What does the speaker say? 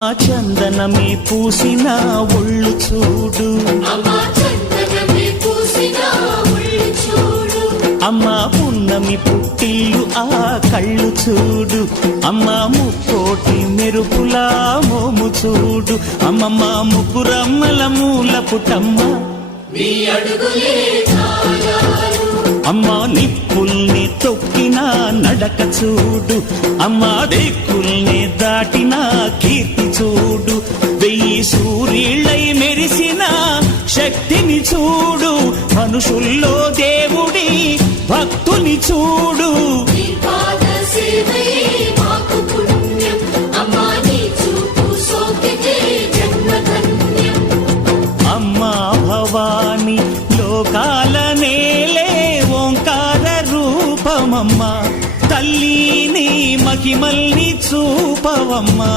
ఆ చందనమే పూసిన ఒళ్ళు చూడు, అమ్మా పున్నమి పుట్టిల్లు ఆ కళ్ళు చూడు, అమ్మా ముక్కోటి మెరుపులా మోము చూడు, అమ్మమ్మ ముగ్గురమ్మల మూల పుటమ్మ అమ్మా నిప్పుల్ని తొక్కిన నడక చూడు, అమ్మా దిక్కుల్ని దాటిన కీర్తి చూడు, వెయ్యి సూర్యుళ్ళై మెరిసిన శక్తిని చూడు, మనుషుల్లో దేవుడి భక్తుని చూడు. అమ్మా భవాని లోకాల నేలే ఓంకార రూపమమ్మా, తల్లి నీ మహిమల్ని చూపవమ్మా.